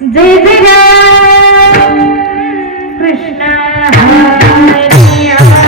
जय जय राम कृष्ण हरी हरी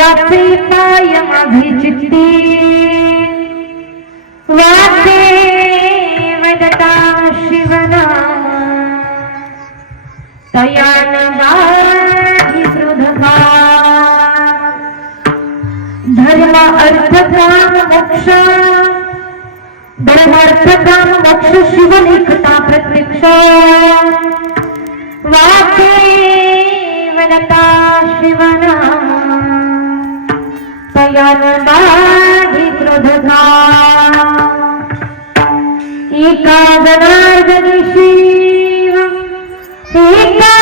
त्याचे पाय माझे चित्ती वाचे वदता शिवनाम तयान वाढी श्रुधका धर्म अर्थ काम मोक्ष धर्मार्थ काम मोक्ष शिवलिखता प्रत्यक्ष वाचे वदता शिवनाम तयानंदाधी क्रोधका एका जनार्दनी शिव एका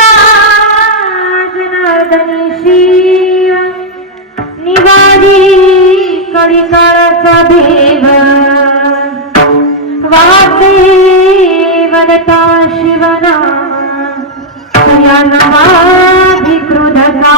जनार्दनी शिव निवारी कलिकाळाचा देव वाचे वदता शिवनाम तयानंदाधी क्रोधका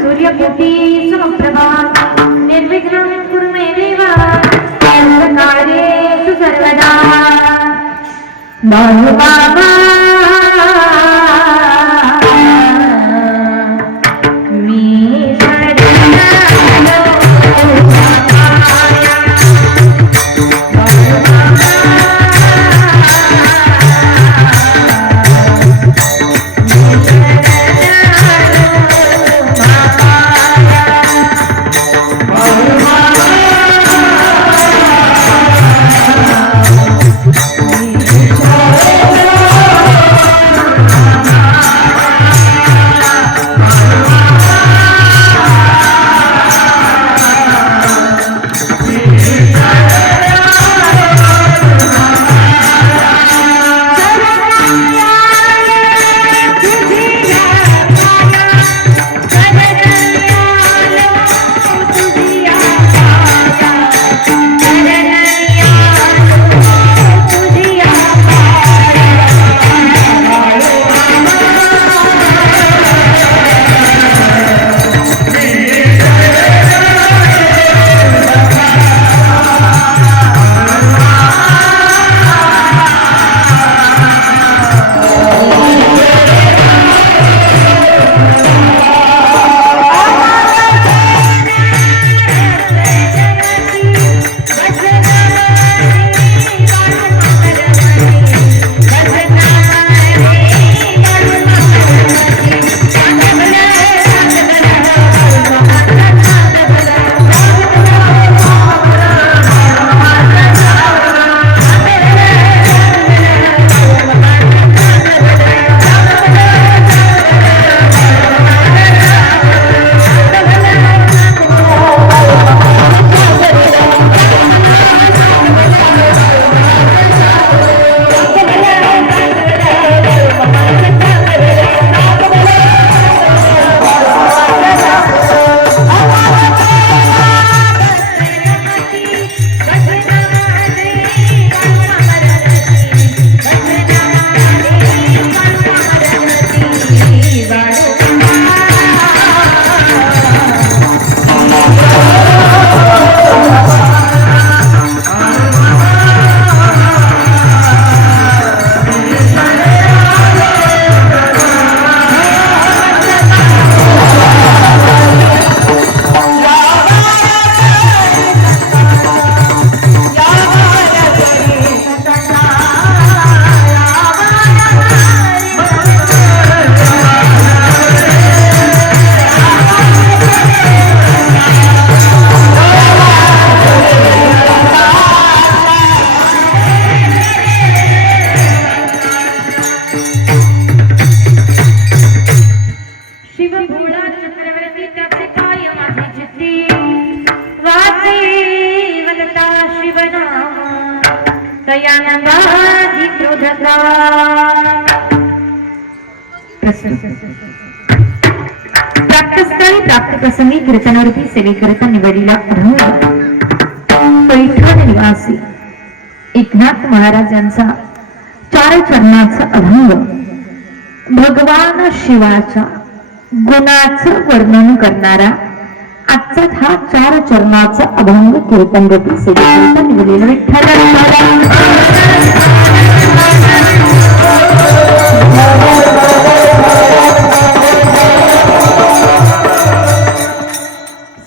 सूर्यकोटी समप्रभा निर्विघ्नं कुरु मे देव कार्येषु सर्वदा बाहुबाबा नयनवाजी क्रोधता प्राप्तस्थळी प्राप्त प्रसंगी कीर्तनार्थी सेवेकरता निवडलेला पैठण निवासी एकनाथ महाराज यांचा 4 चरणाचा अभंग भगवान शिवाच्या गुणाचं वर्णन करणारा आजचा हा 4 चरणाचा अभंग कीर्तनरूपी सेवेकरता निवडलेला विठ्ठल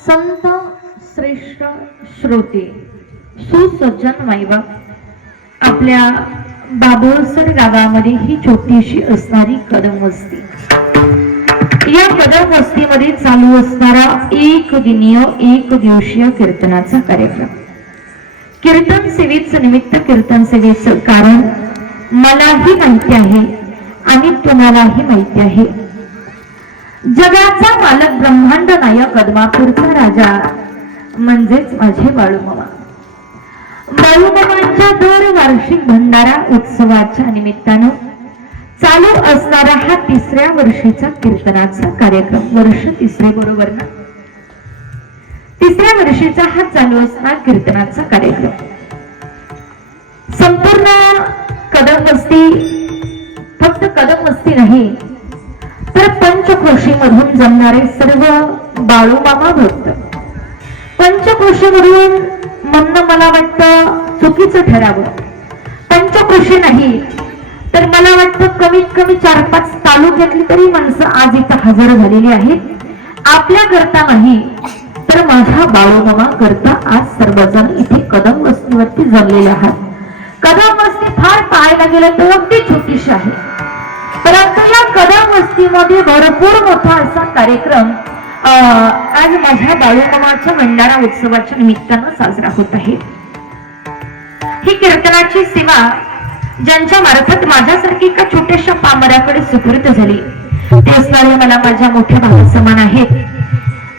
संत श्रेष्ठ श्रोते सुसज्जन मायबाप आपल्या बाबुळसर गावामध्ये ही छोटीशी असणारी कदम वस्ती. या कदम वस्तीमध्ये चालू असणारा एक दिवसीय कीर्तनाचा कार्यक्रम. कीर्तन सेवेचं निमित्त कीर्तन सेवेचं कारण मलाही माहिती आहे आणि तुम्हालाही माहिती आहे. जगाचा मालक ब्रह्मांड नायक अदमापूरचा राजा म्हणजेच माझे बाळूमामा. बाळूमामांच्या दर वार्षिक भंडारा उत्सवाच्या निमित्तानं चालू असणारा हा 3ऱ्या वर्षीचा कीर्तनाचा कार्यक्रम. वर्ष 3रे बरोबर ना? 3ऱ्या वर्षीचा हा चालू असणारा कीर्तनाचा कार्यक्रम. संपूर्ण कदम वस्ती फक्त कदम वस्ती नाही तर पंचक्रोशी मधून जमणारे सर्व बाळूमामा भक्त. पंचक्रोशी मधून म्हणणं मला वाटतं चुकीचं ठरावं. पंचक्रोशी नाही तर मला वाटतं कमीत कमी 4-5 तालुक्यातली तरी माणसं आज इथं हजर झालेली आहेत. आपल्या करता नाही तर माझ्या बाळूमामा करता आज सर्वजण इथे कदम वस्तीवरती जमलेले आहात. कदम वस्ती फार पाहायला गेलं तर अगदी छोटीशी आहे, परंतु या कदम वस्तीमध्ये भरपूर मोठा असा कार्यक्रम आज माझ्या बाळूमामाच्या भंडारा उत्सवाच्या निमित्तानं साजरा होत आहे. ही कीर्तनाची सेवा ज्यांच्या मार्फत माझ्यासारखी एका छोट्याशा पामराकडे सुपूर्द झाली ते असणारे मला माझ्या मोठ्या भावा समान आहेत.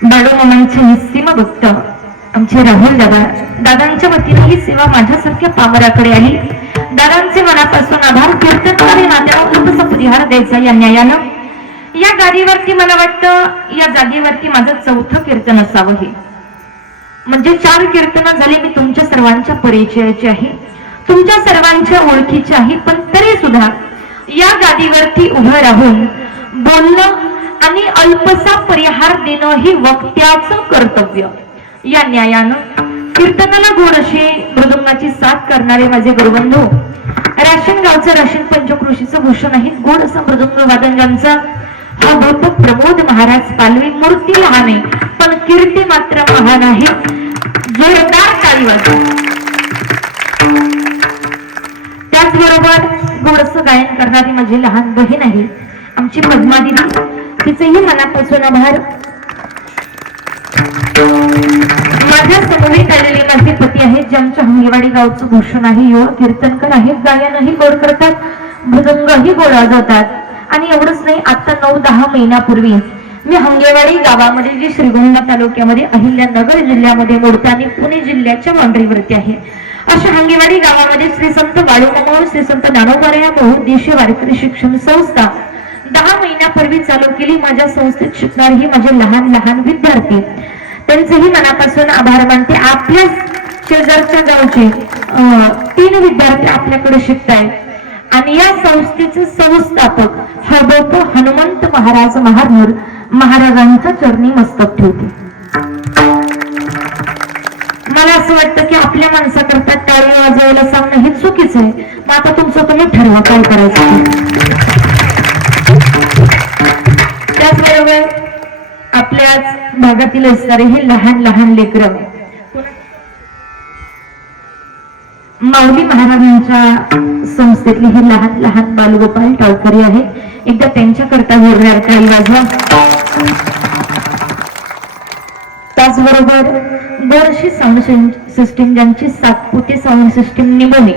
बाळूमामांचे निस्सीम भक्त आमचे राहुल दादांच्या वतीने ही सेवा माझ्यासारख्या पामराकडे आली. दादांचे मनापासून आभार. कीर्तनकारी नात्याला परिहार द्यायचा या न्यायानं. या गाडीवरती मला वाटतं या जागेवरती माझं 4थं कीर्तन असावं. हे म्हणजे 4 कीर्तन झाली. मी तुमच्या सर्वांच्या परिचयाची आहे, तुमच्या सर्वांच्या ओळखीची आहे, पण तरी सुद्धा या गाडीवरती उभं राहून बोलणं आणि अल्पसा परिहार देणं ही वक्त्याचं कर्तव्य. या न्यायानं कीर्तनाला गोड असे मृदुंगाची साथ करणारे माझे गुरुबंधू राशन गावचं राशन पंचक्रोशीचं भूषण आहेत. गोड असं मृदुंग वादन ज्यांचा हा भक्त प्रमोद महाराज पालवी. मूर्ती लहान आहे पण कीर्ती मात्र महान आहे. जोरदार टाळी वाजवा. त्याचबरोबर गोड असं गायन करणारी माझी लहान बहीण आहे आमची पद्मा दिदी. तिचेही मनापासून आभार. माझ्या समवेत आलेले माझे पती आहेत ज्यांच्या हंगेवाडी गावचं भूषण आहे. युवा कीर्तनकर आहेत, गायनही गोड करतात, मृदंगही गोड वाजवतात. आणि एवढंच नाही, आता 9-10 महिन्यापूर्वी मी हंगेवाडी गावामध्ये जे श्रीगोंदा तालुक्यामध्ये अहिल्यानगर जिल्ह्यामध्ये मोडते आणि पुणे जिल्ह्याच्या बाउंड्रीवरती आहे अशा हंगेवाडी गावामध्ये श्री संत बाळूमामा श्री संत ज्ञानोबा बहुउद्देशीय वारकरी शिक्षण संस्था 10 महिन्यापूर्वी चालू केली. माझ्या संस्थेत शिकणारे ही माझे लहान लहान विद्यार्थी, त्यांचेही मनापासून आभार मानते. आपल्या शेजारच्या गावचे 3 विद्यार्थी आपल्याकडे शिकतायत आणि या संस्थेचे संस्थापक हबप हनुमंत महाराज महानूर महाराजांच्या चरणी मस्तक ठेवते. मला असं वाटतं की आपल्या माणसाकरता टाळी वाजवायला सांगणं हे चुकीचं आहे. मग आता तुमचं तुम्ही ठरवा काय करायचं. त्याचबरोबर आपल्याच भागातील असणारे हे लहान लहान लेकरं माऊली महाराजांच्या संस्थेतली ही लहान लहान बालगोपाल टाळकरी आहे. एकदा त्यांच्याकरता जोरदार टाळी वाजवा. त्याचबरोबर गोडशी साऊंड सिस्टीम ज्यांची सातपुते साऊंड सिस्टीम निबोनी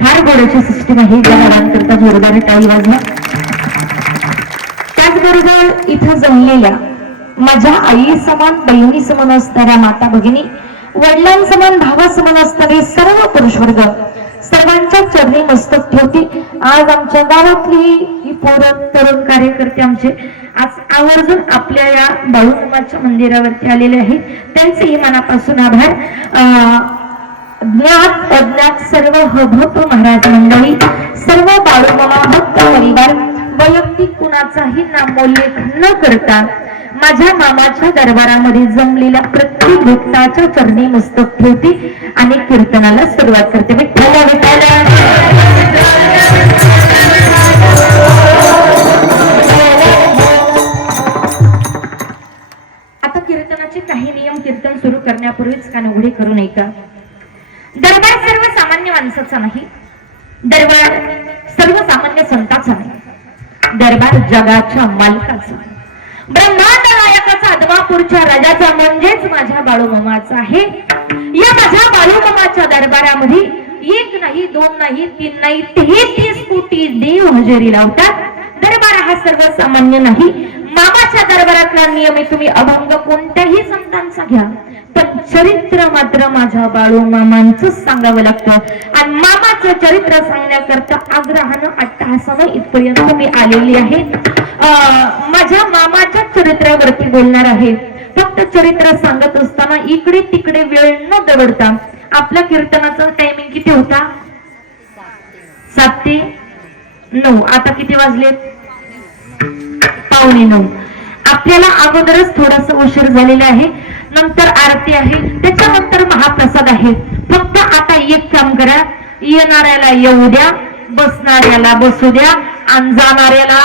फार गोडची सिस्टीम आहे, करता जोरदार टाळी वाजवा. त्याचबरोबर इथं जमलेल्या माझ्या आई समान बहिणी समान असणाऱ्या माता भगिनी, वडिलांसमान भावा समान असणारे सर्व पुरुष वर्ग, सर्वांच्या चरणी मस्तक ठेवते. आज आमच्या गावातली ही पोरं तरुण कार्यकर्ते आमचे आज आवर्जून आपल्या या बाळूमामाच्या मंदिरावरती आलेले आहेत. त्यांचेही मनापासून आभार. ज्ञात अज्ञात सर्व हभक्त महाराज मंडळी, सर्व बाळूमामा भक्त परिवार, वैयक्तिक कुणाचाही नामोल्लेख न करता माझ्या मामाच्या दरबारामध्ये जमलेल्या प्रत्येक भक्ताच्या चरणी मस्तक ठेवते आणि कीर्तनाला सुरुवात करते. विठ्ठल विठ्ठल. आता कीर्तनाचे काही नियम कीर्तन सुरू करण्यापूर्वीच कान उघडे करू नये का? दरबार सर्वसामान्य माणसाचा नाही, दरबार सर्वसामान्य संताचा नाही, दरबार जगाच्या मालकाचा, ब्रह्मांड नायकाचा, आदमापूरच्या राजाचा म्हणजेच माझ्या बाळूमामाचा आहे. या माझ्या बाळूमामाच्या दरबारामध्ये एक नाही, दोन नाही, तीन नाही, 33 कोटी देव हजेरी लावतात. दरबार हा सर्वसामान्य नाही. मामाच्या दरबारातला नियम आहे, तुम्ही अभंग कोणत्याही संतांचा घ्या, पण चरित्र मात्र माझ्या बाळूमामांचं सांगावं लागतं. आणि मामाचं चरित्र सांगण्याकरता आग्रहानं अट्टहासानं इथपर्यंत मी आलेली आहे. माझ्या मामाच्या चरित्रावरती बोलणार आहे. फक्त चरित्र सांगत असताना इकडे तिकडे वेळ न दवडता आपल्या कीर्तनाचा टायमिंग किती होता? 7 ते 9. आता किती वाजले? 8:45. आपल्याला अगोदरच थोडासा उशीर झालेला आहे. नंतर आरती आहे, त्याच्यानंतर महाप्रसाद आहे. फक्त आता एक काम करा, येणाऱ्याला येऊ द्या, बसणाऱ्याला बसू द्या आणि जाणाऱ्याला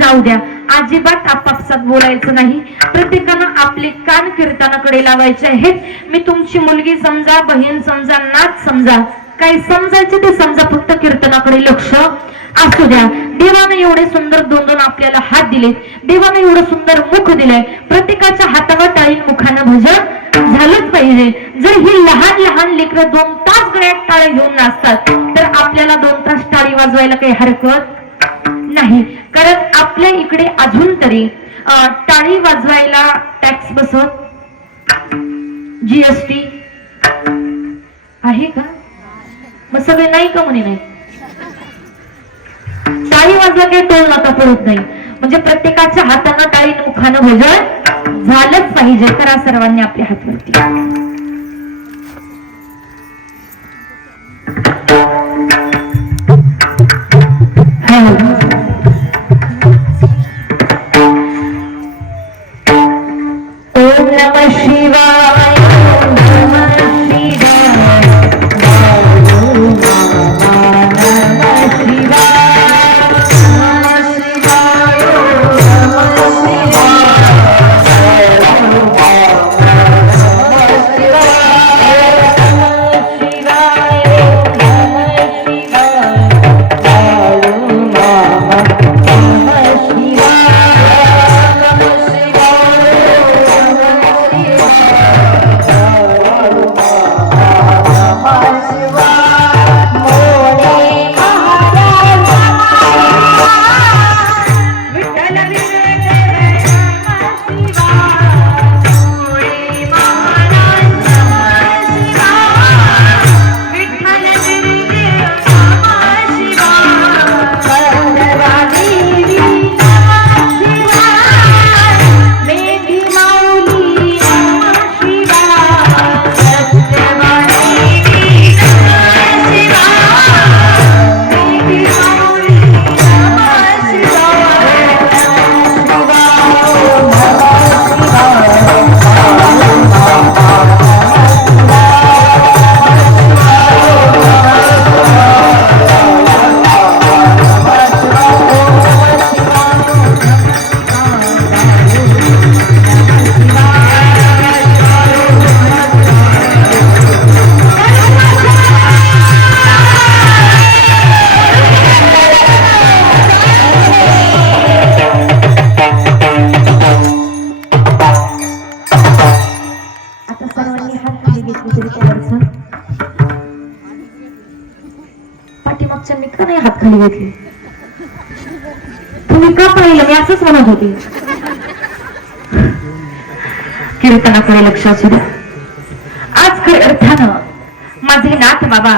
जाऊ द्या. अजिबात आपापसात बोलायचं नाही. प्रत्येकानं आपले कान कीर्तनाकडे लावायचे आहेत. मी तुमची मुलगी समजा, बहीण समजा, नात समजा, काही समजायचे ते समजा, फक्त कीर्तनाकडे लक्ष असू द्या. देवाने एवढे सुंदर दोन आपल्याला हात दिले, देवाने एवढं सुंदर मुख दिलंय. प्रत्येकाच्या हातावर टाळी मुखानं भजन झालंच पाहिजे. जर ही लहान लहान लेकरं 2 तास गळ्यात टाळी घेऊन नाचतात तर आपल्याला 2 तास टाळी वाजवायला काही हरकत नाही. कारण आपल्या इकडे अजून तरी टाळी वाजवायला टॅक्स बसत, जीएसटी आहे का? मग सगळे नाही का? म्हणे नाही. टाळी वाजवा काही टोल नाका पडत नाही. म्हणजे प्रत्येकाच्या हातानं टाळी मुखानं भजन झालंच पाहिजे. करा सर्वांनी आपल्या हातवरती. ओम नमः शिवाय. पाठीमागच्यांनी का नाही हात खाली घेतले? तुम्ही का पाहिलं? मी असंच म्हणत होते. कीर्तनाकडे लक्ष असू द्या. आज खऱ्या अर्थानं माझे नाथ बाबा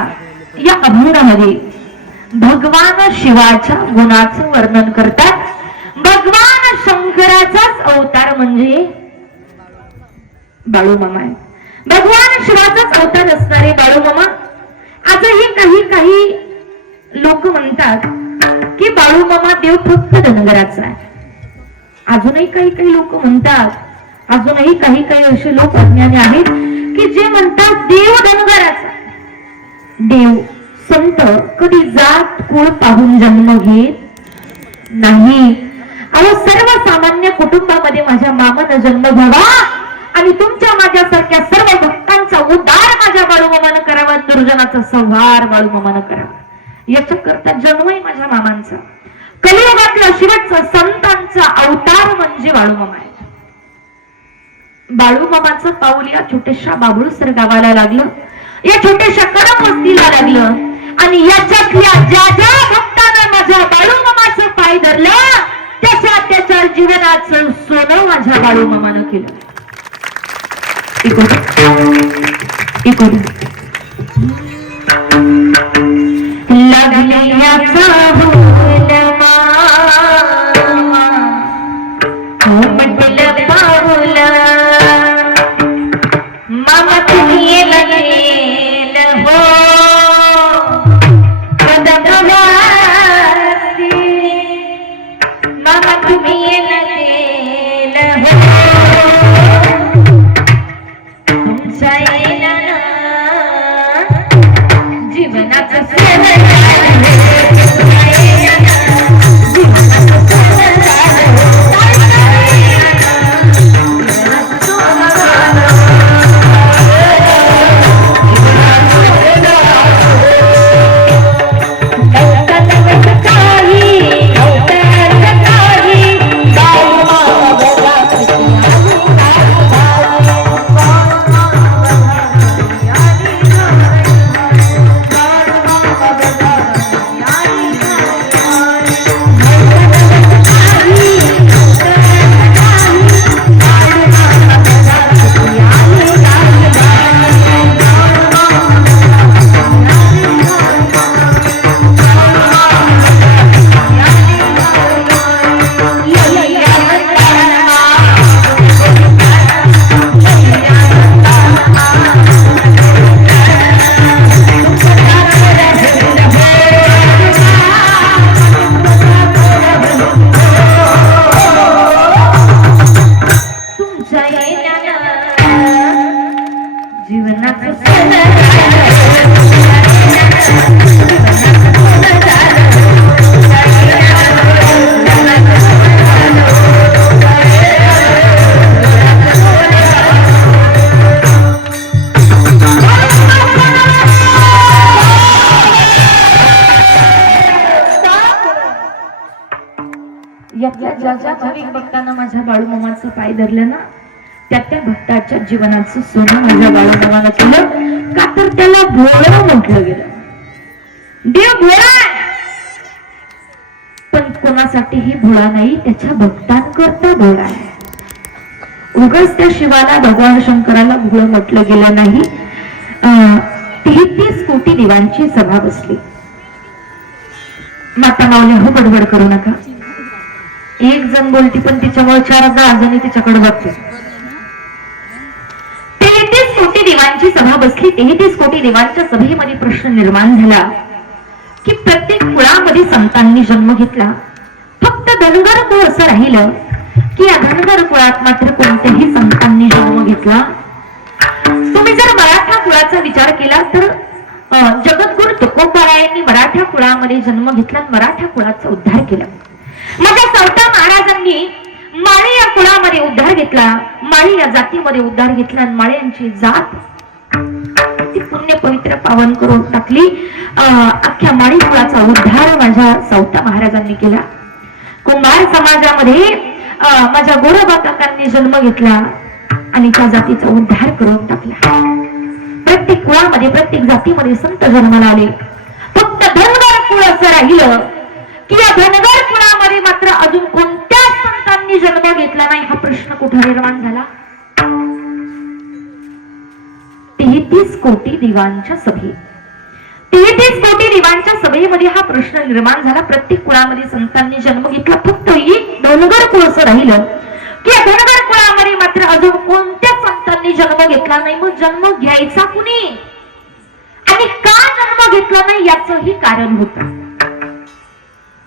या अभंगामध्ये भगवान शिवाच्या गुणाचं वर्णन करतात. भगवान शंकराचाच अवतार म्हणजे बाळूमामा आहे. भगवान शिवाचाच अवतार असणारे बाळूमामा. आजही काही लोक म्हणतात की बाळूमामा देव फक्त धनगराचा आहे. अजूनही काही लोक म्हणतात, अजूनही काही असे लोक अज्ञानी आहेत की जे म्हणतात देव धनगराचा. देव संत कधी जात कुळ पाहून जन्म घेत नाही. अहो, सर्वसामान्य कुटुंबामध्ये माझ्या मामानं जन्म घ्यावा आणि तुमच्या माझ्यासारख्या सर्व भक्तांचा उद्धार माझ्या बाळूमामानं करावा, दुर्जनाचा संहार बाळूमामानं करावा. याच्याकरता जन्मही माझ्या मामांचा. कलियुगातला शेवटचा संतांचा अवतार म्हणजे बाळूमामा आहे. बाळूमामाचं पाऊल या छोट्याशा बाबुळसर गावाला लागलं, या छोट्याशा कडक वस्तीला लागलं आणि याच्यातल्या ज्या भक्तांना माझ्या बाळूमामाचं पाय धरलं त्याच्या जीवनाचं सोनं माझ्या बाळूमामानं केलं. मामा तुम्ही हो मामा तुम्ही तुमच्या जीवनाचं ज्या भाविक भक्तांना माझ्या बाळूमामाचं पाय धरलं ना त्या भक्ताच्या जीवनाचं सोनं माझ्या बाळूमामानं केलं. का तर त्याला भोळं म्हटलं गेलं. देव भोळा पण कोणासाठीही भोळा नाही, त्याच्या भक्तांकरता भोळा आहे. उगाच त्या शिवाला भगवान शंकराला भोळं म्हटलं गेलं नाही. 33 कोटी देवांची सभा बसली. माता माऊली हो बडबड करू नका. एक जण बोलती पण तिच्यामुळे 4 जणी तिच्याकडे बघते. 33 कोटी देवांची सभा बसली. 33 कोटी देवांच्या सभेमध्ये प्रश्न निर्माण झाला की प्रत्येक कुळामध्ये संतांनी जन्म घेतला, फक्त धनगर कुळ असं राहिलं की या धनगर कुळात मात्र कोणत्याही संतांनी जन्म घेतला. तुम्ही जर मराठा कुळाचा विचार केला तर जगद्गुरु तुकोबारायांनी मराठा कुळामध्ये जन्म घेतला, मराठा कुळाचा उद्धार केला. माझ्या सावता महाराजांनी माळी या कुळामध्ये उद्धार घेतला, माळी या जातीमध्ये उद्धार घेतला आणि माळ्यांची जात ती पुण्य पवित्र पावन करून टाकली. अख्ख्या माळी कुळाचा उद्धार माझ्या सावता महाराजांनी केला. कुंभार समाजामध्ये माझ्या गोरोबा काकांनी जन्म घेतला आणि त्या जातीचा उद्धार करून टाकला. प्रत्येक कुळामध्ये प्रत्येक जातीमध्ये संत जन्माला आले. फक्त धनगर कुळ असं राहिलं की या धनगर कुळामध्ये मात्र अजून कोणत्या संतांनी जन्म घेतला नाही. हा प्रश्न कुठे निर्माण झाला? 33 कोटी देवांच्या सभेत 33 कोटी देवांच्या सभेमध्ये हा प्रश्न निर्माण झाला. प्रत्येक कुळामध्ये संतांनी जन्म घेतला. फक्त एक धनगर कुळ असं राहिलं की धनगर कुळामध्ये मात्र अजून कोणत्या संतांनी जन्म घेतला नाही. मग जन्म घ्यायचा कुणी आणि का जन्म घेतला नाही याचंही कारण होतं.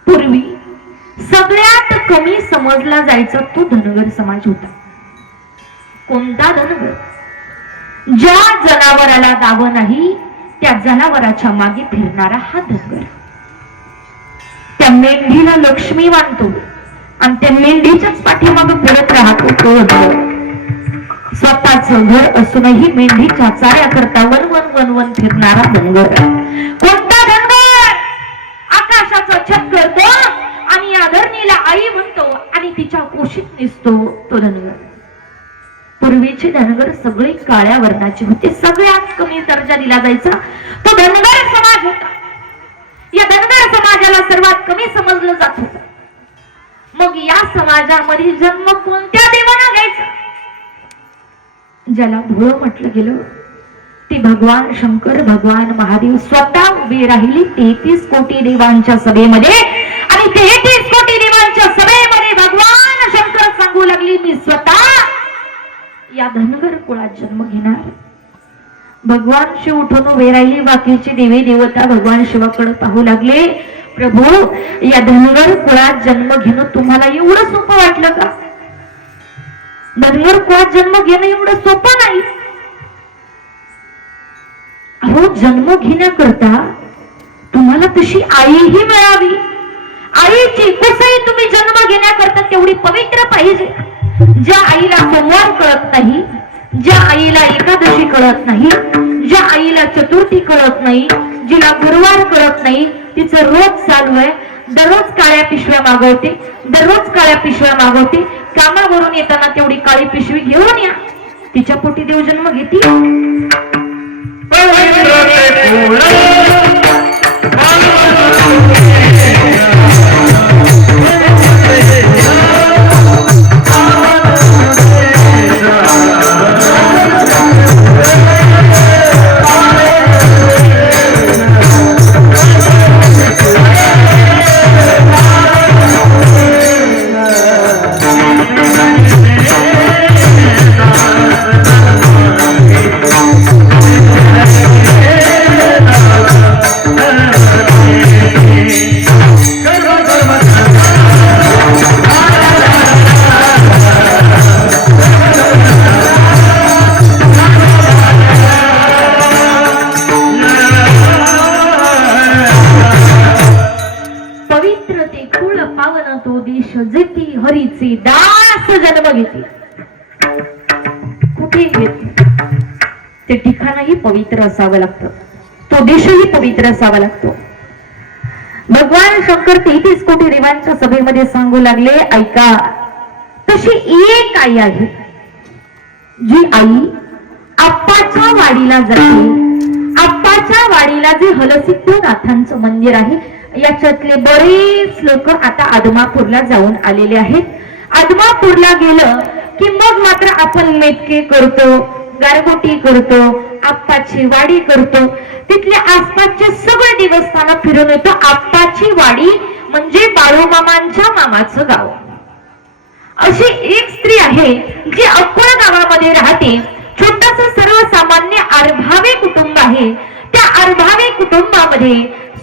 पूर्वी सगळ्यात कमी समजला जायचा तो धनगर समाज होता. कोणता धनगर? ज्या जनावराला दाव नाही त्या जनावराच्या मागे फिरणारा हा धनगर. त्या मेंढीला लक्ष्मी मानतो आणि त्या मेंढीच्याच पाठीमागे फिरत राहतो तो धनगर. स्वतःच घर असूनही मेंढीच्या चाऱ्या करता वनवन वनवन फिरणारा धनगर. कोणता धनगर? आकाशाचं छत करतो आणि या धरणीला आई म्हणतो आणि तिच्या कुशीत निसतो तो धनगर. पूर्वीचे धनगर सगळे काळ्या वर्णाचे होते. सगळ्यात कमी दर्जा दिला जायचा तो धनगर समाज होता. या धनगर समाजाला सर्वात कमी समजलं जात होतं. मग या समाजामध्ये जन्म कोणत्या देवाला घ्यायचा? ज्याला भोळ म्हटलं गेलं ती भगवान शंकर भगवान महादेव स्वतः उभे राहिली 33 कोटी देवांच्या सभेमध्ये. आणि 33 कोटी देवांच्या सभेमध्ये भगवान शंकर सांगू लागली मी स्वतः या धनगर कुळात जन्म घेणार. भगवान शिव उठून उभे राहिले. बाकीचे देवी देवता भगवान शिवाकडे पाहू लागले. प्रभू या धनगर कुळात जन्म घेणं तुम्हाला एवढं सोपं वाटलं का? धनगर कुळात जन्म घेणं एवढं सोपं नाही. अहो जन्म घेण्याकरता तुम्हाला तशी आईही मिळावी. आईची कुसई तुम्ही जन्म घेण्याकरता तेवढी पवित्र पाहिजे. ज्या आईला सोमवार कळत नाही, ज्या आईला एकादशी कळत नाही, ज्या आईला चतुर्थी कळत नाही, जिला गुरुवार कळत नाही, तिचं रोज चालू आहे. दररोज काळ्या पिशव्या मागवते, दररोज काळ्या पिशव्या मागवते. कामावरून येताना तेवढी काळी पिशवी घेऊन या. तिच्या पोटी देव जन्म घेते. हरीचे दास जन्म घेते. कुठे घेते ते ठिकाणही पवित्र असावं लागतं. तो देशही पवित्र असावा लागतो. भगवान शंकर 33 कोटी देवांच्या सभेमध्ये सांगू लागले ऐका. तशी एक आई आहे जी आई आप्पाच्या वाडीला जाते. आप्पाच्या वाडीला जे हलसिद्धनाथांचं मंदिर आहे याच्यातले बरेच लोक आता आदमापूरला जाऊन आलेले आहेत. आदमापूरला गेलं की मग मात्र आपण मेटके करतो, गारगोटी करतो, आप्पाची वाडी करतो. तिथल्या आसपासचे सगळे देवस्थान फिरून येतो. आप्पाची वाडी म्हणजे बाळूमामांच्या मामाचं गाव. अशी एक स्त्री आहे जी अकोला गावामध्ये राहते. छोटस सर्वसामान्य आरभावे कुटुंब आहे. त्या आरभावे कुटुंबामध्ये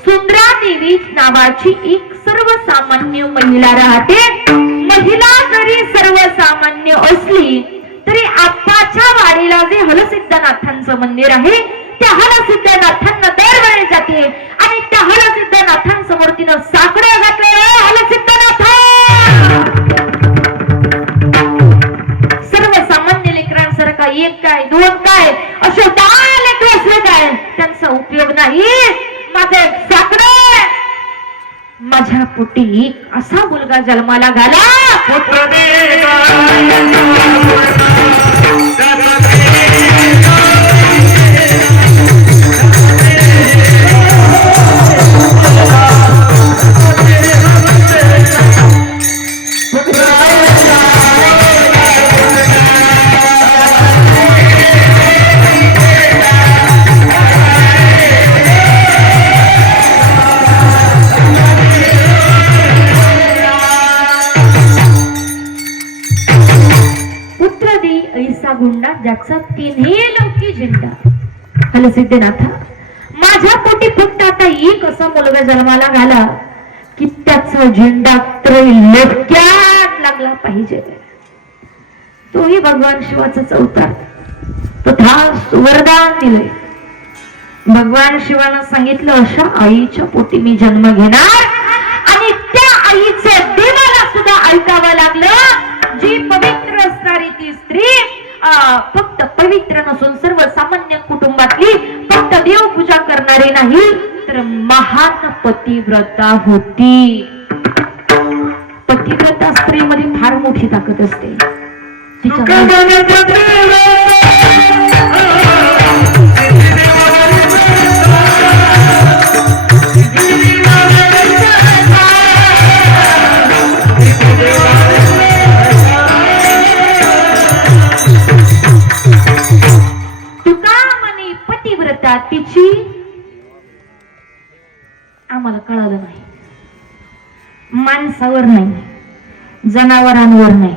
सुंदरा देवी नावाची एक सर्वसामान्य महिला राहते. महिला जरी सर्वसामान्य असली तरी आप्पाच्या वाडीला जे हलसिद्धनाथांचं मंदिर आहे त्या हलसिद्धनाथांना दरवेळी जाते आणि त्या हलसिद्धनाथांसमोर तिनं साकडं घातले. हलसिद्धनाथ सर्वसामान्य लेकरांसारखा एक काय दोन काय असे 10 लेकरं असले काय त्यांचा उपयोग नाही. माझं एक साकडं माझ्या पोटी एक असा मुलगा जन्माला घाला. ज्याचा तिन्ही लौकी झेंडा. हॅलो सिद्धनाथा, माझ्या पोटी फक्त आता एक असा मुलगा जन्माला घाला की त्याचा झेंडा त्रैलोक्यात लागला पाहिजे. तोही भगवान शिवाचाच अवतार, तथाच वरदान दिलंय. भगवान शिवानं सांगितलं अशा आईच्या पोटी मी जन्म घेणार आणि त्या आईचं देवाला सुद्धा ऐकावं लागलं. जी पवित्र असणारी ती स्त्री फक्त पवित्र नसून सर्वसामान्य कुटुंबातली फक्त देवपूजा करणारी नाही तर महान पतिव्रता होती. पतिव्रता स्त्रीमध्ये फार मोठी ताकद असते. पतिव्रता तिची आम्हाला कळालं नाही. माणसावर नाही, जनावरांवर नाही,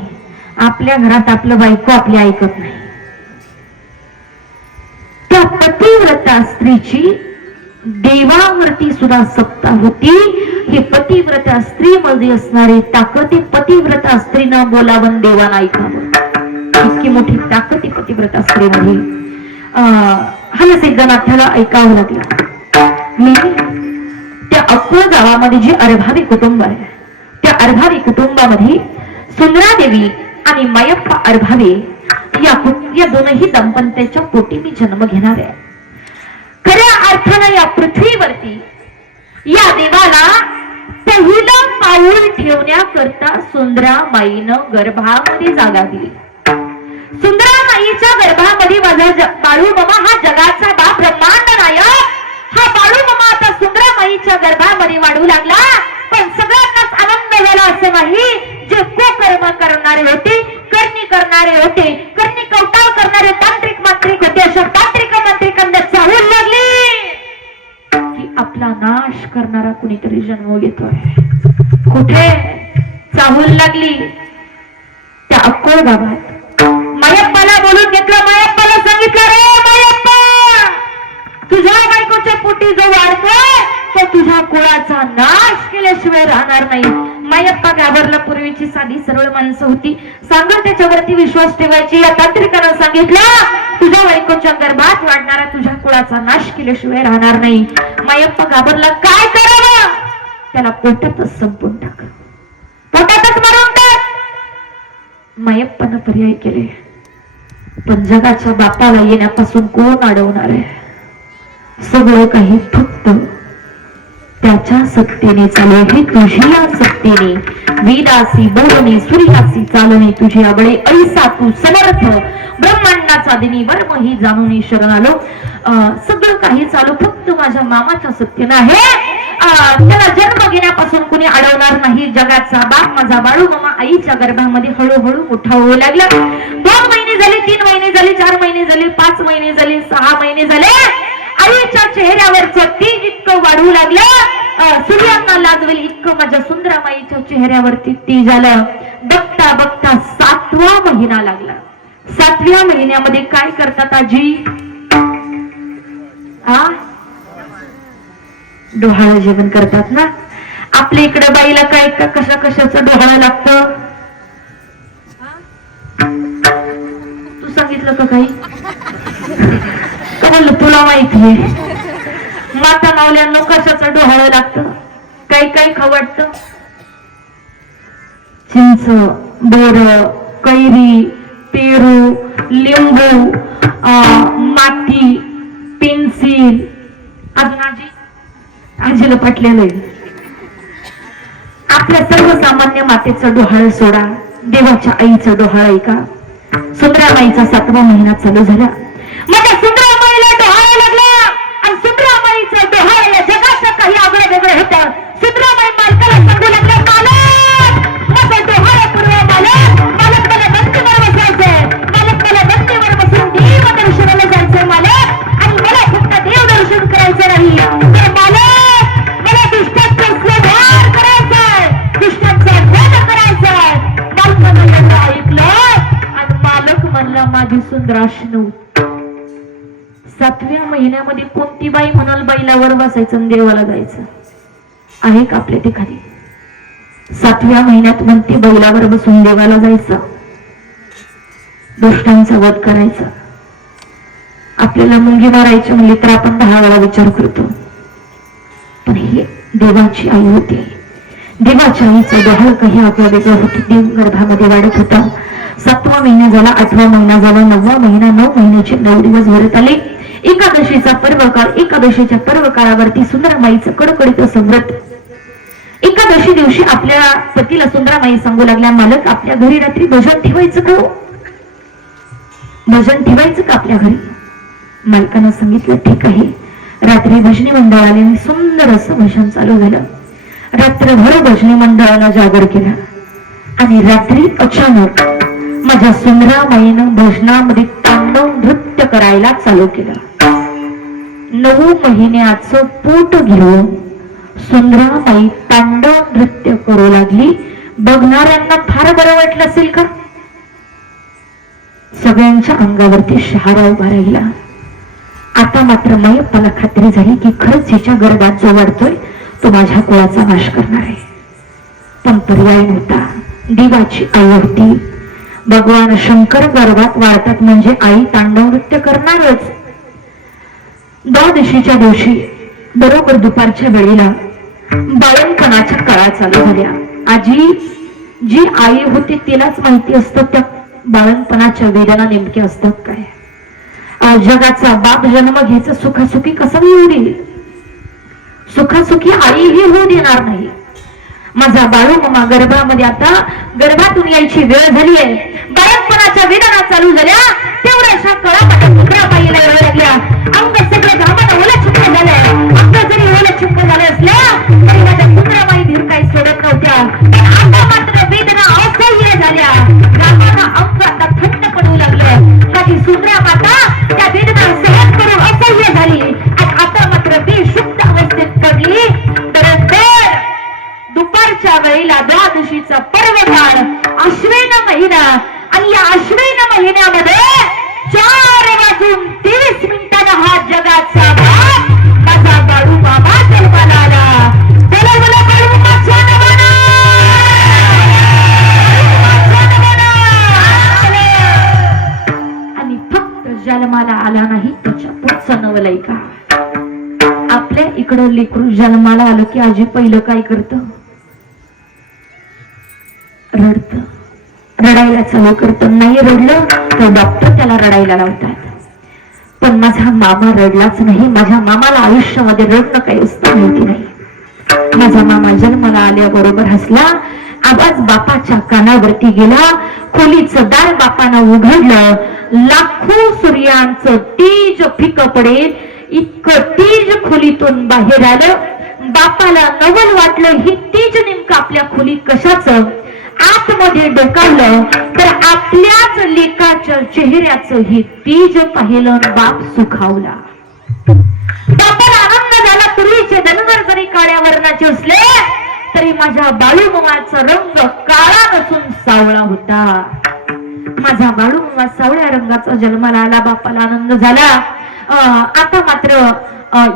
आपल्या घरात आपलं बायको आपली ऐकत नाही. त्या पतिव्रता स्त्रीची देवावरती सुद्धा सत्ता होती. हे पतिव्रता स्त्रीमध्ये असणारी ताकद, पतिव्रता स्त्रीनं बोलावं देवानं ऐकावं, इतकी मोठी ताकद ही पतिव्रता स्त्रीमध्ये. हल सिद्धनाथाला ऐकावं लागलं. मी त्या अकोळ गावामध्ये जे अर्भावी कुटुंब आहे त्या अर्भावी कुटुंबामध्ये सुंदरा देवी आणि मायप्पा अर्भावे या दोनही दंपत्यांच्या पोटी मी जन्म घेणार आहे. खऱ्या अर्थानं या पृथ्वीवरती या देवाला पहिलं पाऊल ठेवण्याकरता सुंदरामाईनं गर्भामध्ये जागा दिली. सुंदरामाईच्या गर्भामध्ये माझा बाळू मामा हा जगाचा बाप ब्रह्मांड नायक. हा बाळू मामा आता सुंदरामाईच्या गर्भामध्ये वाढू लागला. पण सगळ्यांनाच आनंद झाला असं नाही. जे कुकर्म करणारे होते, करणी करणारे होते, करणी कवटाळ करणारे तांत्रिक मांत्रिक होते, अशा तांत्रिक मांत्रिकांना चाहूल लागली की आपला नाश करणारा कुणीतरी जन्म घेतोय. कुठे चाहूल लागली? त्या अक्कोळ गावात. मायप्पाला बोलून घेतलं. मायप्पाला सांगितलं, रे मायप्पा, तुझ्या बायकोच्या पोटी जो वाढतोय तो तुझ्या कुळाचा नाश केल्याशिवाय राहणार नाही. मायप्पा घाबरला. पूर्वीची साधी सरळ माणसं होती, सांगून त्याच्यावरती विश्वास ठेवायची. या तांत्रिकानं सांगितलं, तुझ्या बायकोच्या गर्भात वाढणारा तुझ्या कुळाचा नाश केल्याशिवाय राहणार नाही. मायप्पा घाबरला. काय करावं? त्याला पोटातच संपून टाक, पोटातच मारून टाक. मायप्पानं पर्याय केले. पण जगाच्या बापाला येण्यापासून कोण अडवणार आहे? सगळं काही फक्त त्याच्या सत्तेने चालू आहे. तुझ्या सत्तेने वेदासी बोलणे, सूर्यासी चालणे, तुझे आबळे ऐसा तू समर्थ. ब्रह्मांडाचा दिनी वर्म ही जाणून शरण आलो. सगळं काही चालू फक्त माझ्या मामाच्या सत्तेने आहे. त्याला जन्म घेण्यापासून कुणी अडवणार नाही. जगाचा बाप माझा बाळू मामा आईच्या गर्भामध्ये हळूहळू मोठा होऊ लागला. 2 महिने झाले, 3 महिने झाले, 4 महिने झाले, 5 महिने झाले, 6 महिने झाले. आईच्या चेहऱ्यावरचं तेज इतकं वाढू लागलं, सूर्यांना लाजवेल इतकं माझ्या सुंदरामाईच्या चेहऱ्यावरती तेज आलं. बघता बघता 7वा महिना लागला. 7व्या महिन्यामध्ये काय करतात आजी? डोहाळं जेवण करतात ना. आपल्या इकडे बाईला काय कशाचं डोहाळं लागतं? तू सांगितलं का काही? म्हणलं तुला माहितीये. माता मावल्यांना कशाचं डोहाळं लागतं? काही काही खाऊ वाटतं. चिंच, बोर, कैरी, पेरू, लिंबू, माती, पेन्सिल. अजून आजीला पटलेलं आहे. आपल्या सर्वसामान्य मातेचं डोहाळं सोडा, देवाच्या आईचं डोहाळं ऐका. सुंदरामाईचा 7वा महिना चालू झाला. माझ्या सुंदरामाईला डोहाळं लागला आणि सुंदरामाईचं डोहाळं या जगाचं काही आगळं वेगळं होतं. सुंदरामाई मालकाला सांगू लागल्या, मालक माझं डोहाळं पुरवा. मालक मला नंदीवर बसायचंय. मालक मला नंदीवर बसून देव दर्शनाला जायचंय. मालक आणि मला फक्त देव दर्शन करायचं नाही, तर मालक मला दुष्टांचा संहार करायचाय, दुष्टांचा वध करायचाय. मालकानं एवढं ऐकलं आणि मालक म्हणला, माझी सुंदराशनू. 7व्या महिन्यामध्ये कोणती बाई म्हणाल बैलावर बसायचं आणि देवाला जायचं? आहे का आपल्या ठिकाणी? 7व्या महिन्यात म्हणते बैलावर बसून देवाला जायचं, दुष्टांचा वध करायचा. आपल्याला मुंगी मारायची म्हणली तर आपण 10 वेळा विचार करतो. पण ही देवाची आई होती. देवाच्या आईचं डोहाळ काही आपल्या वेगळं होती. देव गर्भामध्ये वाढत होता. 7वा महिना झाला, 8वा महिना झाला, 9वा महिना, 9 महिन्याचे 9 दिवस भरत आले. एकादशीचा पर्व काळ. एकादशीच्या पर्व काळावरती सुंदरामाईचं कडकडीत असं व्रत. एकादशी दिवशी आपल्या पतीला सुंदरामाई सांगू लागल्या, मालक आपल्या घरी रात्री भजन ठेवायचं का? भजन ठेवायचं का आपल्या घरी? मालकानं सांगितलं ठीक आहे. रात्री भजनी मंडळाने सुंदर असं भजन चालू झालं. रात्रभर भजनी मंडळानं जागर केला आणि रात्री अचानक माझ्या सुंदरामाईनं भजनामध्ये तांडव नृत्य करायला चालू केलं. 9 महिन्याचं पोट घेऊन सुंदरामाई तांडव नृत्य करू लागली. बघणाऱ्यांना फार बरं वाटलं असेल का? सगळ्यांच्या अंगावरती शहारा उभा राहिला. आता मात्र मला खात्री झाली की खरंच हिच्या गर्भात जो वाढतोय तो माझ्या कुळाचा नाश करणार आहे. पण पर्याय नव्हता. देवाची आई होती. भगवान शंकर गर्भात वाढतात म्हणजे आई तांडव नृत्य करणारच. द्वादशीच्या दिवशी बरोबर दुपारच्या वेळेला बाळंतपणाच्या काळा चालू झाल्या. आजी जी आई होती तिलाच माहिती असतं त्या बाळंतपणाच्या वेदना नेमक्या असतात काय. जगाचा बाप जन्म घ्यायचं सुखासुखी कसं येऊ देईल? सुखासुखी आई ही होऊ देणार नाही. माझा बाळू मामा गर्भामध्ये आता गर्भातून यायची वेळ झाली आहे. बाळंतपणाच्या वेदना चालू झाल्या. तेवढ्याशा कळापाट्या सुंदराबाईला येऊ लागल्या. अंग सगळं घामानं ओलं चिप्प झालंय. अंग जरी ओलं चिप्प झाले असल्या तरी माझ्या सुंदराबाई धीर काही सोडत नव्हत्या. आता मात्र वेदना असह्य झाल्या. घामानं अंग आता थंड पडू लागलं. माझी सुंदरा माता त्या वेदना सहन करून असह्य झाली आणि आता मात्र बेशुद्ध अवस्थेत पडली. तर दुपारच्या वेळेला द्वादशीचा पर्व काळ, अश्विन महिना आणि या अश्विन महिन्यामध्ये 4:23 हा जगाचा बाप माझा बाळू मामा जन्माला आला. बोला बोला बाळू मामाच्या नावानं. आणि फक्त जन्माला आला नाही, त्याच्या पुढचं नवलय का? आपल्या इकडं लेकरू जन्माला आलं की आजी पहिलं काय करतं? रडत, रडायला चालू करतं. नाही रडलं तर डॉक्टर त्याला रडायला लावतात. पण माझा मामा रडलाच नाही. माझ्या मामाला आयुष्यामध्ये रडणं काही असतं माहिती नाही. माझा मामा जन्माला आल्याबरोबर हसला. आवाज बापाच्या कानावरती गेला. खोलीचं दार बापानं उघडलं. लाखो सूर्यांचं तेज फिकं पडेल इतकं तेज खोलीतून बाहेर आलं. बापाला नवल वाटलं ही तेज नेमकं आपल्या खोलीत कशाचं? आतमध्ये डोकावलं तर आपल्याच लेकाच्या चेहऱ्याचं हे तेज पाहिलं. बाप सुखावला. बापाला आनंद झाला. पूर्वीचे धनगर जरी काळ्या वर्णाचे असले तरी माझ्या बाळू मामाचा रंग काळा नसून सावळा होता. माझा बाळू मामा सावळ्या रंगाचा जन्माला आला. बापाला आनंद झाला. आता मात्र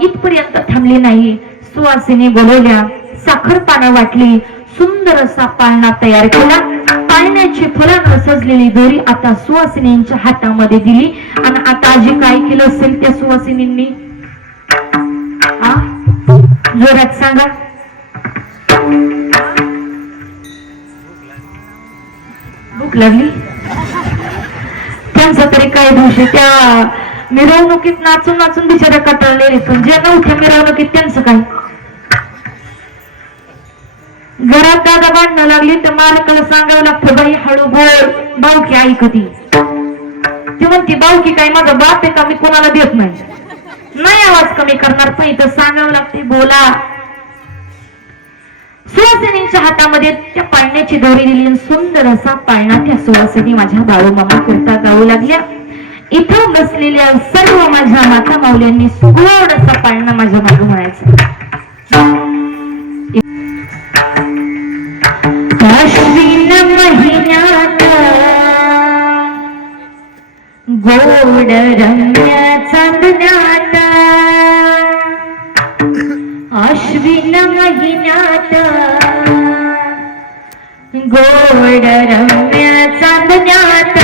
इथपर्यंत थांबली नाही. सुवासिनी बोलवल्या. साखर पानं वाटली. सुंदर असा पाळणा तयार केला. पाळण्याची फुलांवर सजलेली दोरी आता सुवासिनींच्या हातामध्ये दिली. आणि आता आजी काय केलं असेल त्या सुवासिनींनी? जोरात सांगा. भूक लागली? त्यांचं तरी काय दोष आहे? त्या मिरवणुकीत नाचून नाचून बिचारा कटाळलेले. पण जे नव्हत्या मिरवणुकीत त्यांचं काय? घरात दादा भांडणं लागली तर मालकाला सांगावं लागतं, बाई हळू बोल, बावकी ऐकती. ती म्हणती बावकी काय माझा बाप आहे का? मी कोणाला देत नाही आवाज कमी करणार. पण इथं सांगावं लागते बोला. सुवासिनींच्या हातामध्ये त्या पाळण्याची दोरी दिली. सुंदर असा पाळणा त्या सुवासिनी माझ्या बाळू मामा करता गाऊ लागल्या. इथं बसलेल्या सर्व माझ्या माता माऊल्यांनी गोड असा पाळणा माझ्या मागं म्हणायचा. अश्विन महिन्यात गोड रम्य चांदण्यात आश्विन महिन्यात गोड रम्य चांदण्यात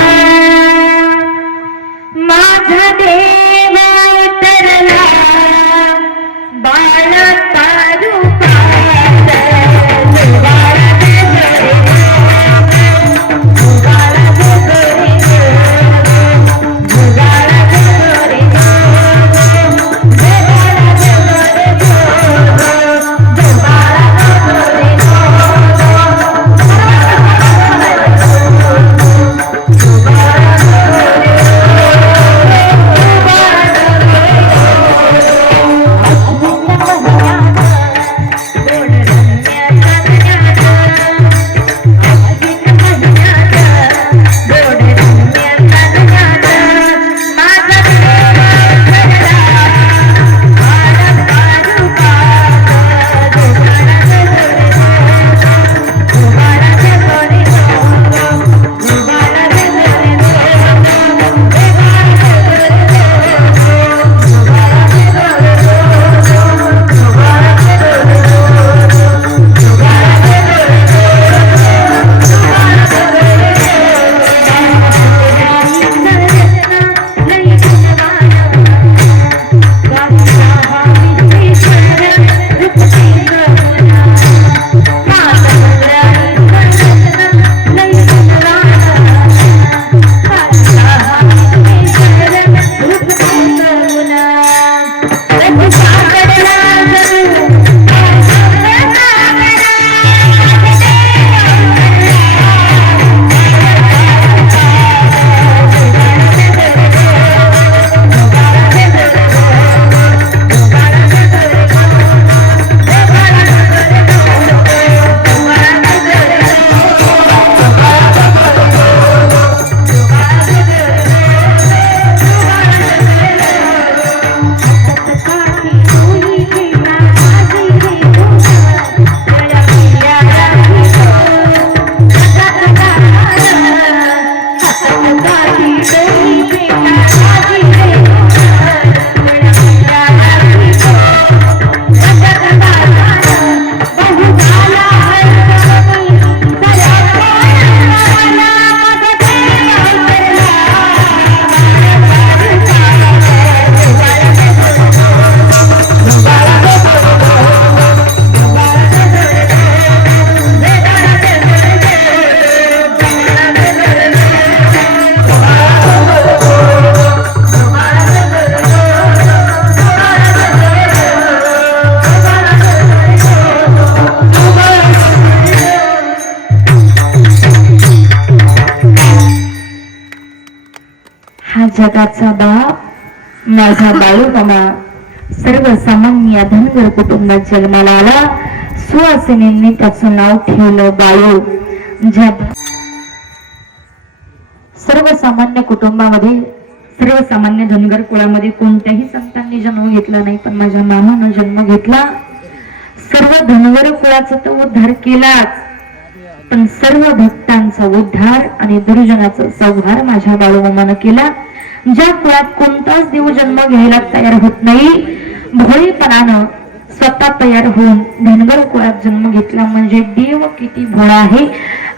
माझा देव उतरला बाळाचा रूपात जगाचा बाप माझा बाळूमामा सर्वसामान्य धनगर कुटुंबात जन्माला आला. सुवासिनींनी त्याचं नाव ठेवलं बाळू. ज्या सर्वसामान्य कुटुंबामध्ये सर्वसामान्य धनगर कुळामध्ये कोणत्याही संतांनी जन्म घेतला नाही, पण माझ्या मामानं जन्म घेतला. सर्व धनगर कुळाचा तो उद्धार केलाच, पण सर्व भक्तांचा उद्धार आणि दुर्जनाचा संहार माझ्या बाळूमामानं केला. ज्या कुळात कोणताच देव जन्म घ्यायला तयार होत नाही, भोळेपणानं स्वतः तयार होऊन धनगर कुळात जन्म घेतला म्हणजे देव किती भोळा आहे.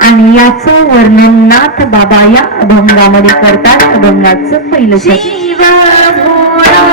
आणि याचं वर्णन नाथ बाबा या अभंगामध्ये करतात. अभंगाचं पहिलं शिव भोळा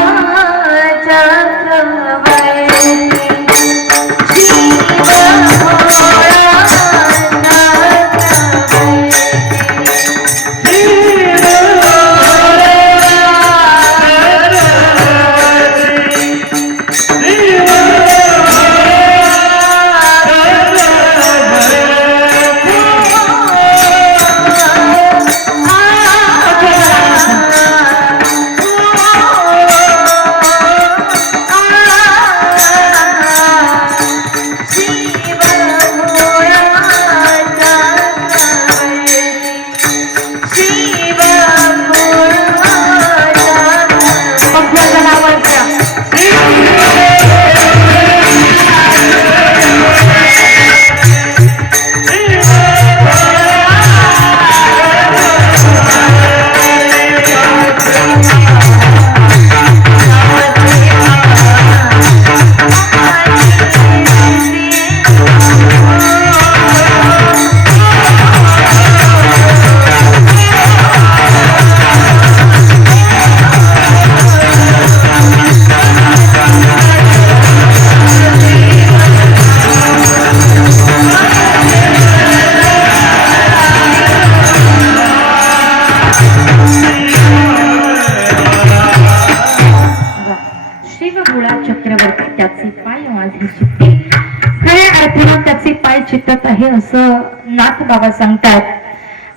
अर्थानं त्याचे पाय चित्तत आहे असं नाथ बाबा सांगतात.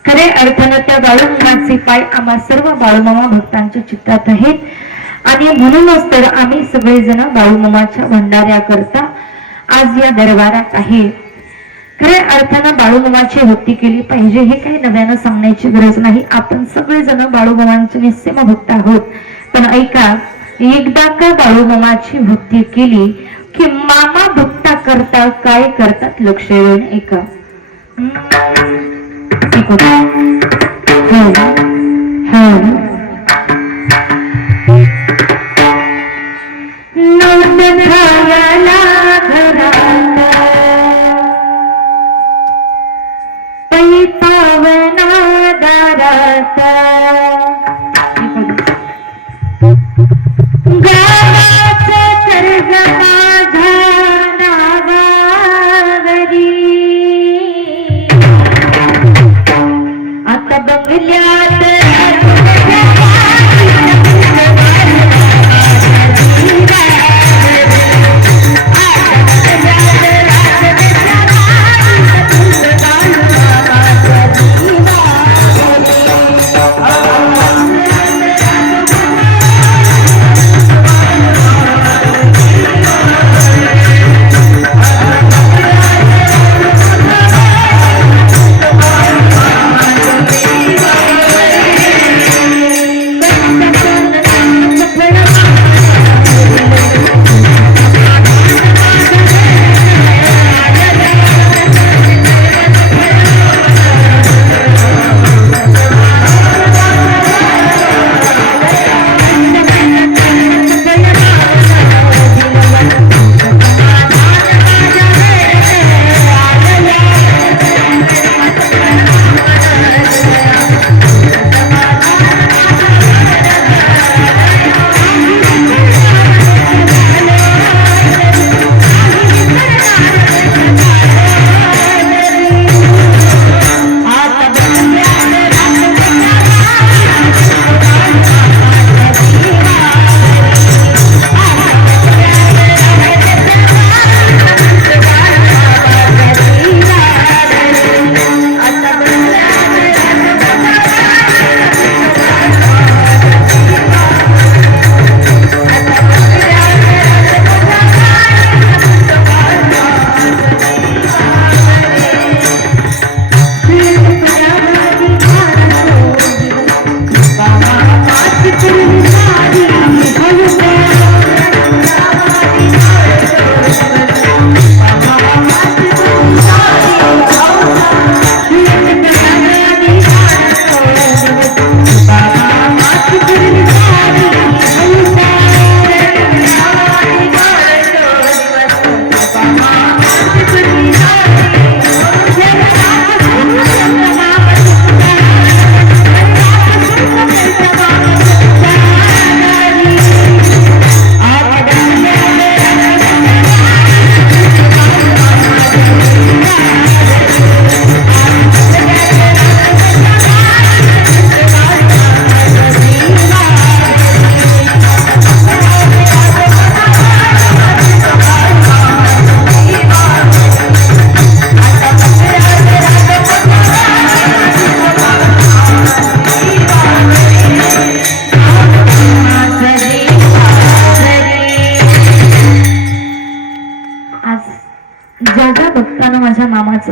खरे अर्थानं त्या बाळूमामाचे पाय आम्हा सर्व बाळूमामा भक्तांच्या चित्तात आहेत. आणि म्हणूनच तर आम्ही सगळेजण बाळूमामाच्या भंडाऱ्या करता आज या दरबारात आहे. खऱ्या अर्थानं बाळूमामाची भक्ती केली पाहिजे हे काही नव्यानं सांगण्याची गरज नाही. आपण सगळेजण बाळूमामांचे निस्सीम भक्त आहोत. पण ऐका, एकदा का बाळूमामाची भक्ती केली की मामा भक्ता करता काय करतात लक्ष देऊन ऐका.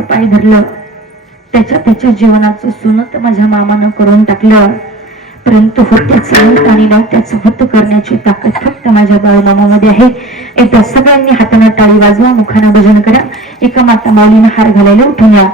पाय धरलं, त्याच्या जीवनाचं सुनत माझ्या मामानं करून टाकलं. परंतु होत्याचं होत आणि नव्हत्याचं होत करण्याची ताकद फक्त माझ्या बाळूमामामध्ये आहे. एकदा सगळ्यांनी हाताने टाळी वाजवा, मुखानं भजन करा, एका माता माऊलीनं हार घालायला उठून या.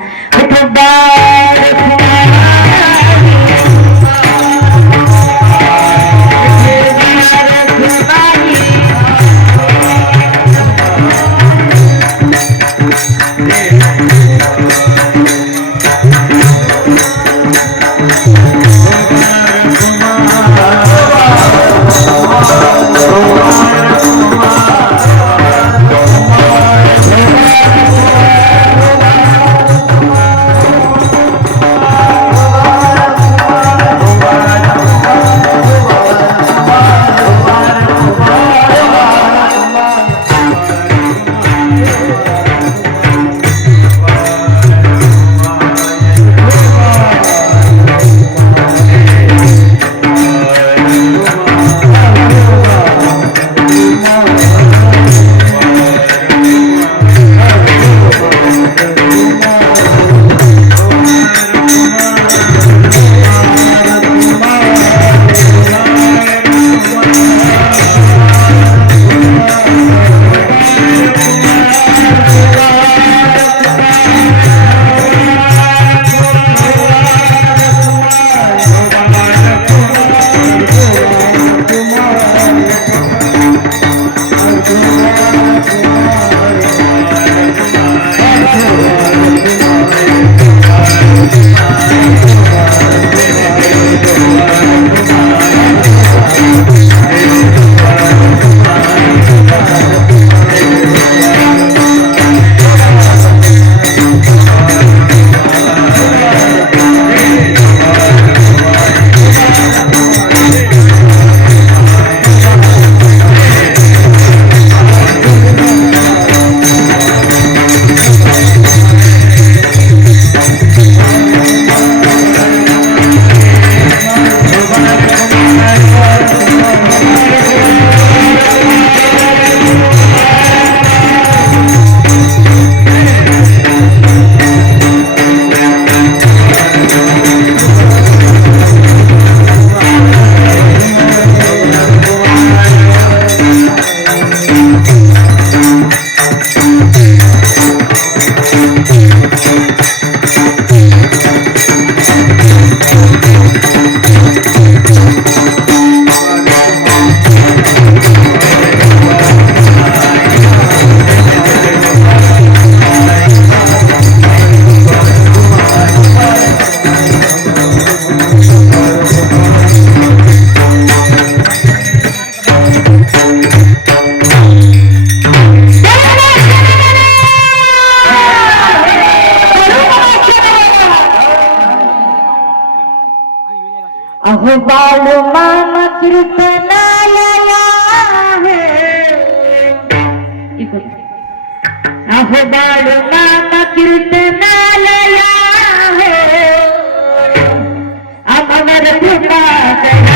अहो बाळू मामा कीर्तनालया आहे. अहो बाळू मामा कीर्तनालया आहे. आम्हावर कृपा करा.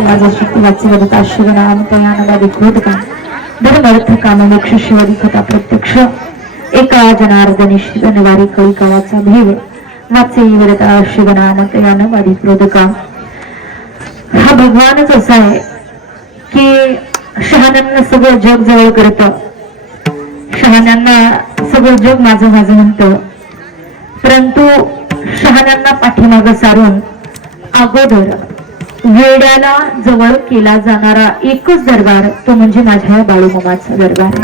माझा शक्ती वाचवता शिवनाम तयानवादी क्रोधका धर्मर्थ काममोक्ष शिवादी कथा प्रत्यक्ष एका जनार्दनी शिवनवारी कळी काळाचा भीव वाचे वरता शिवनाम तयानवादी क्रोधका. हा भगवानच असा आहे की शहाण्यांना सगळं जग जवळ करतं, शहाण्यांना सगळं जग माझं माझं म्हणतं, परंतु शहाण्यांना पाठीमागं सारून अगोदर वेड्याला जवळ केला जाणारा एकच दरबार तो म्हणजे माझ्या बाळूमामाचा दरबार.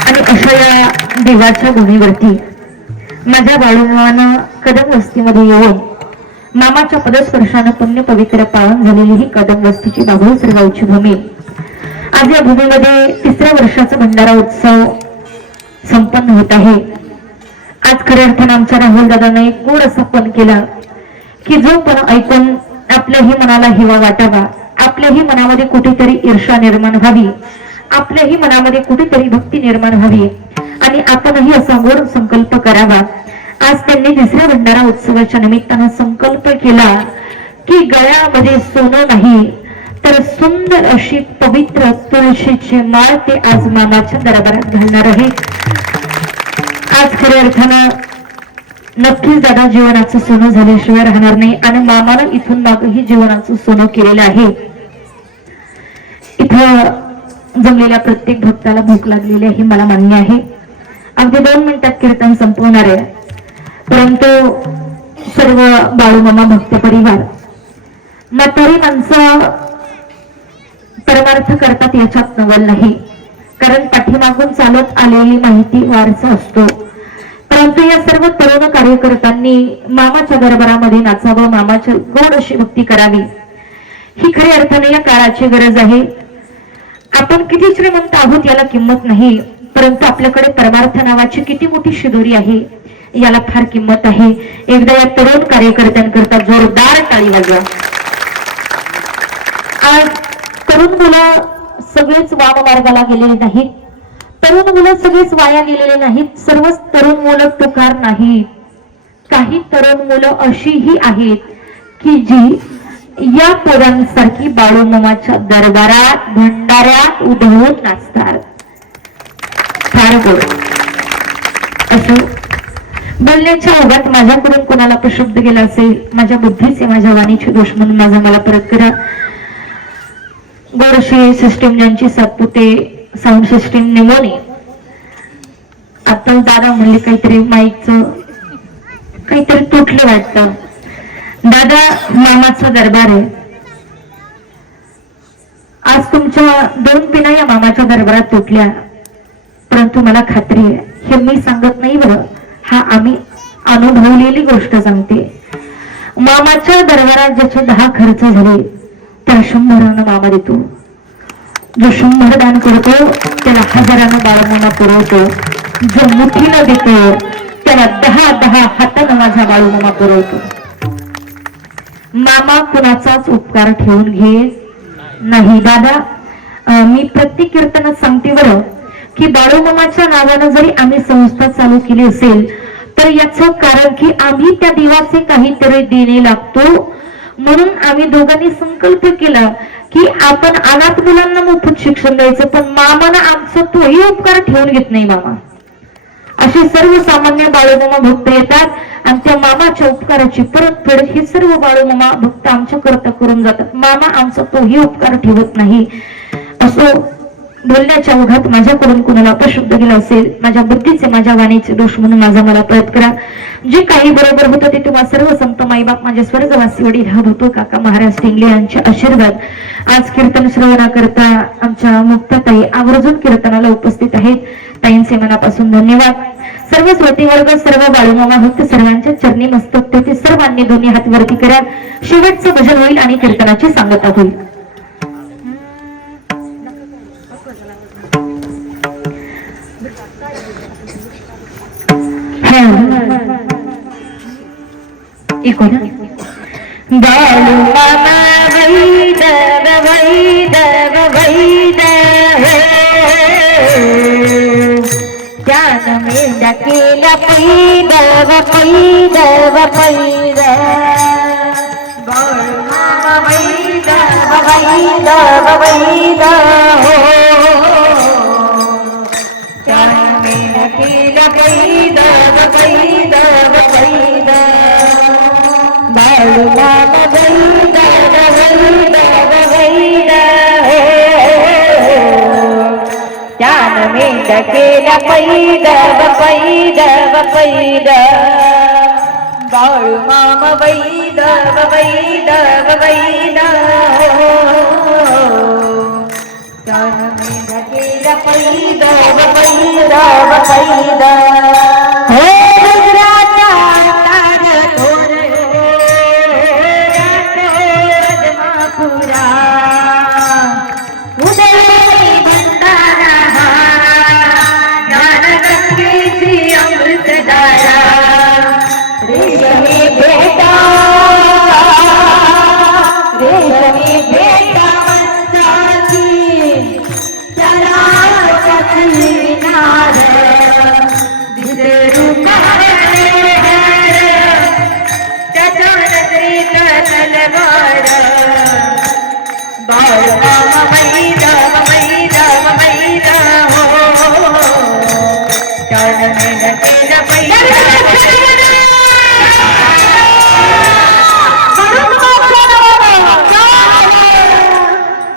आणि अशा या देवाच्या गुणीवरती माझ्या बाळूमामानं कदम वस्तीमध्ये येऊन मामाच्या पदस्पर्शानं पुण्य पवित्र पावन झालेली ही कदम वस्तीची बाभूळसर गावची भूमी. आज या भूमीमध्ये 3ऱ्या वर्षाचा भंडारा उत्सव संपन्न होत आहे. आज खऱ्या अर्थानं आमच्या राहुल दादाने एक गोड असा पण केला की जो पण ऐकून आपल्याही मनाला हिवा वाटावा, आपल्याही मनामध्ये कुठेतरी ईर्षा निर्माण व्हावी, आपल्याही मनामध्ये कुठेतरी भक्ती निर्माण व्हावी आणि आपणही असा गोड संकल्प करावा. आज त्यांनी 3ऱ्या भंडारा उत्सवाच्या निमित्तानं संकल्प केला की गळ्यामध्ये सोनं नाही तर सुंदर अशी पवित्र तुळशीची माळ ते आज मामाच्या दरबारात घालणार आहे. आज खऱ्या अर्थानं नक्कीच दादा जीवनाचं सोनं झाल्याशिवाय राहणार नाही आणि मामानं इथून मागही जीवनाचं सोनं केलेलं आहे. इथं जमलेल्या प्रत्येक भक्ताला भूक लागलेली आहे मला मान्य आहे. अगदी 2 मिनिटात कीर्तन संपवणार आहे, परंतु सर्व बाळूमामा भक्त परिवार म्हातारी माणसं परमार्थ करतात याच्यात नवल नाही, कारण पाठीमागून चालत आलेली माहिती वारसा असतो. परंतु या सर्व तरुण कार्यकर्त्यांनी मामाच्या दरबारामध्ये नाचावं, मामाची गोड अशी भक्ती करावी ही खऱ्या अर्थाने या काळाची गरज आहे. आपण किती श्रीमंत आहोत याला किंमत नाही, परंतु आपल्याकडे परमार्थ नावाची किती मोठी शिदोरी आहे याला फार किंमत आहे. एकदा या तरुण कार्यकर्त्यांकरता जोरदार टाळी वाजवा. आज तरुण मुलं सगळेच वाममार्गाला गेलेले नाहीत, तरुण मुलं सगळेच वाया गेलेले नाहीत, सर्वच तरुण मुलं तुकार नाहीत. काही तरुण मुलं अशीही आहेत की जी या पोरांसारखी बाळूमामाच्या दरबारात भंडाऱ्यात उधळून नाचतात. फार गोड असो. बोलण्याच्या ओघात माझ्याकडून कोणाला अपशब्द गेला असेल, माझ्या बुद्धीचे माझ्या वाणीचे दोष म्हणून माझा मला परत करा. गोडशी सिस्टीम ज्यांची सातपुते साऊंड सिस्टीम निमोनी आता दादा म्हणले काहीतरी माईकचं काहीतरी तुटले वाटतं. दादा मामाचा दरबार आहे. आज तुमच्या 2 पिना या मामाच्या दरबारात तुटल्या, परंतु मला खात्री आहे हे मी सांगत नाही बरं, हा आम्ही अनुभवलेली गोष्ट सांगते. मामाच्या दरबारात ज्याचे 10 खर्च झाले त्या 100 मामा देतो. जो 100 दान करतो त्याला 1000 बाळूमामा पुरवतो. जो मुठीला देतो त्याला 10 हातानं माझा बाळूमामा पुरवतो. मामा कुणाचाच उपकार ठेवून घे नाही. दादा मी प्रत्येक कीर्तनात सांगते बरं की बाळूमामाच्या नावानं जरी आम्ही संस्था चालू केली असेल तर याचं कारण की आम्ही त्या देवाचे काहीतरी देणे लागतो, म्हणून आम्ही दोघांनी संकल्प केला की आपण अनाथ मुलांना मोफत शिक्षण द्यायचं, पण मामानं आमचा तोही उपकार ठेवून घेत नाही. मामा असे सर्वसामान्य बाळूमामा भक्त येतात आणि त्या मामाच्या उपकाराची परतफेड हे सर्व बाळूमामा भक्त आमच्या करता करून जातात. मामा आमचा तोही उपकार ठेवत नाही. असो बोलण्याच्या ओघात माझ्याकडून कुणाला अपशब्द गेला असेल, माझ्या बुद्धीचे माझ्या वाणीचे दोष म्हणून माझा मला परत करा. जे काही बरोबर होतं ते तुम्हा सर्व संत माईबाप माझे स्वर्गवासी वडील हद होतो काका महाराज टिंगले यांचे आशीर्वाद. आज कीर्तन श्रवणाकरता आमच्या मुक्ताताई आवर्जून कीर्तनाला उपस्थित आहेत. ताईंचे मनापासून धन्यवाद. सर्व श्रोते वर्ग, सर्व बाळूमामा भक्त सर्वांच्या चरणी मस्तक ठेवते. सर्वांनी दोन्ही हात वरती करा. शेवटचं भजन होईल आणि कीर्तनाची सांगता होईल. बाळू मामा वैदव वैदव वैदव ज्ञान मेंढ्या केल्या पैदव पैदव पैदव. बाळू मामा वैदव वैदव वैदव ज्ञान मेंढ्या केल्या पैदव पैदव पैदव. बाळू मामा वैदव वैदव वैदव ज्ञान मेंढ्या केल्या पैदव पैदव पैदव. बाळू मामा वैदव वैदव वैदव ज्ञान मेंढ्या केल्या पैदव पैदव पैदव.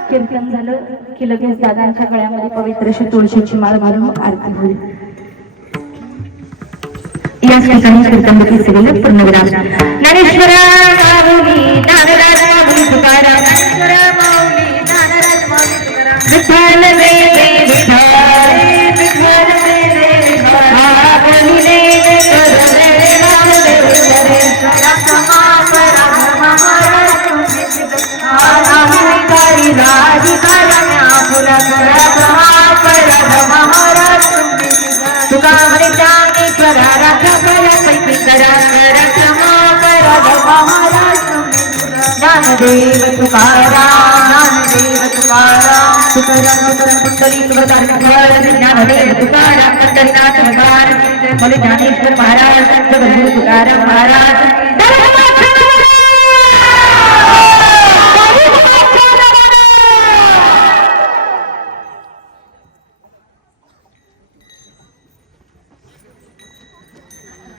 कीर्तन झालं की लगेच दादांच्या गळ्यामध्ये पवित्र अशी तुळशीची माळ घालून आरती होईल. याच ठिकाणी कीर्तन देखील सगळे पूर्णविराम. ज्ञानेश्वरा माऊली ज्ञानराज माऊली तुकाराम. ज्ञानेश्वरा माऊली ज्ञानराज माऊली तुकाराम. विठ्ठल वेले विठ्ठल विठ्ठल वेले विठ्ठल बोलिले करणे रामदेव करे. तुका हरे ज्ञानेश्वरा राखा पैकी करा ज्ञानदेव तुकाराम ज्ञानदेव तुकाराम तुकाराम तुकाराम पुंडलिक ज्ञानदेव तुकाराम पंढरीनाथ भगवान बोले ज्ञानेश्वर महाराज तुकाराम महाराज